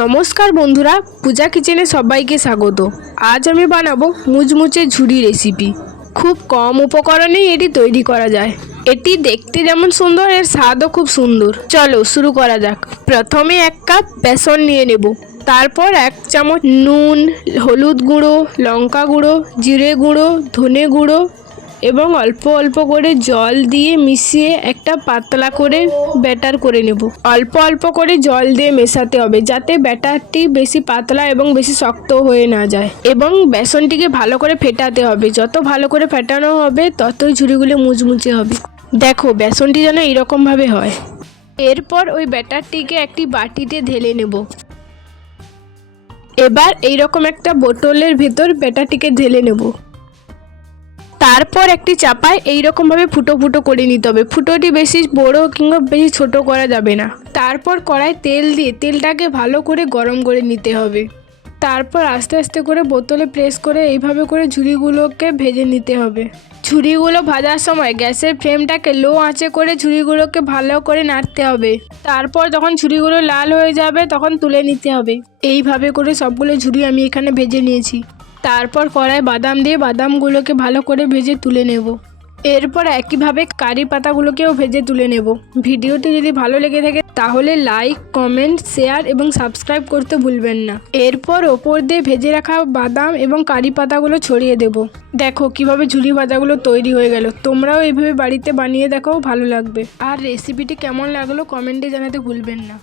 নমস্কার বন্ধুরা, পূজা কিচেনে সবাইকে স্বাগত। আজ আমি বানাবো মুচমুচে ঝুড়ি রেসিপি। খুব কম উপকরণেই এটি তৈরি করা যায়। এটি দেখতে যেমন সুন্দর, এর স্বাদও খুব সুন্দর। চলো শুরু করা যাক। প্রথমে এক কাপ বেসন নিয়ে নেব। তারপর এক চামচ নুন, হলুদ গুঁড়ো, লঙ্কা গুঁড়ো, জিরে গুঁড়ো, ধনে গুঁড়ো এবং অল্প অল্প করে জল দিয়ে মিশিয়ে একটা পাতলা করে ব্যাটার করে নেব। অল্প অল্প করে জল দিয়ে মেশাতে হবে যাতে ব্যাটারটি বেশি পাতলা এবং বেশি শক্ত হয়ে না যায়। এবং বেসনটিকে ভালো করে ফেটাতে হবে। যত ভালো করে ফেটানো হবে, ততই ঝুড়িগুলো মুচমুচে হবে। দেখো, বেসনটি যেন এরকমভাবে হয়। এরপর ওই ব্যাটারটিকে একটি বাটিতে ঢেলে নেব। এবার এইরকম একটা বোতলের ভেতর ব্যাটারটিকে ঢেলে নেব। তারপর একটি চাপায় এইরকমভাবে ফুটো ফুটো করে নিতে হবে। ফুটোটি বেশি বড় কিংবা বেশি ছোট করা যাবে না। তারপর কড়াই তেল দিয়ে তেলটাকে ভালো করে গরম করে নিতে হবে। তারপর আস্তে আস্তে করে বোতলে প্রেস করে এইভাবে করে ঝুড়িগুলোকে ভেজে নিতে হবে। ঝুড়িগুলো ভাজার সময় গ্যাসের ফ্লেমটাকে লো আঁচে করে ঝুড়িগুলোকে ভালো করে নাড়তে হবে। তারপর যখন ঝুড়িগুলো লাল হয়ে যাবে তখন তুলে নিতে হবে। এইভাবে করে সবগুলো ঝুড়ি আমি এখানে ভেজে নিয়েছি। তারপর কড়াই বাদাম দিয়ে বাদামগুলোকে ভালো করে ভেজে তুলে নেব। এরপর একইভাবে কারি পাতাগুলোকেও ভেজে তুলে নেব। ভিডিওটি যদি ভালো লেগে থাকে, তাহলে লাইক, কমেন্ট, শেয়ার এবং সাবস্ক্রাইব করতে ভুলবেন না। এরপর ওপর দিয়ে ভেজে রাখা বাদাম এবং কারি পাতাগুলো ছড়িয়ে দেব। দেখো কীভাবে ঝুড়ি ভাজাগুলো তৈরি হয়ে গেল। তোমরাও এইভাবে বাড়িতে বানিয়ে দেখো, ভালো লাগবে। আর রেসিপিটি কেমন লাগল কমেন্টে জানাতে ভুলবেন না।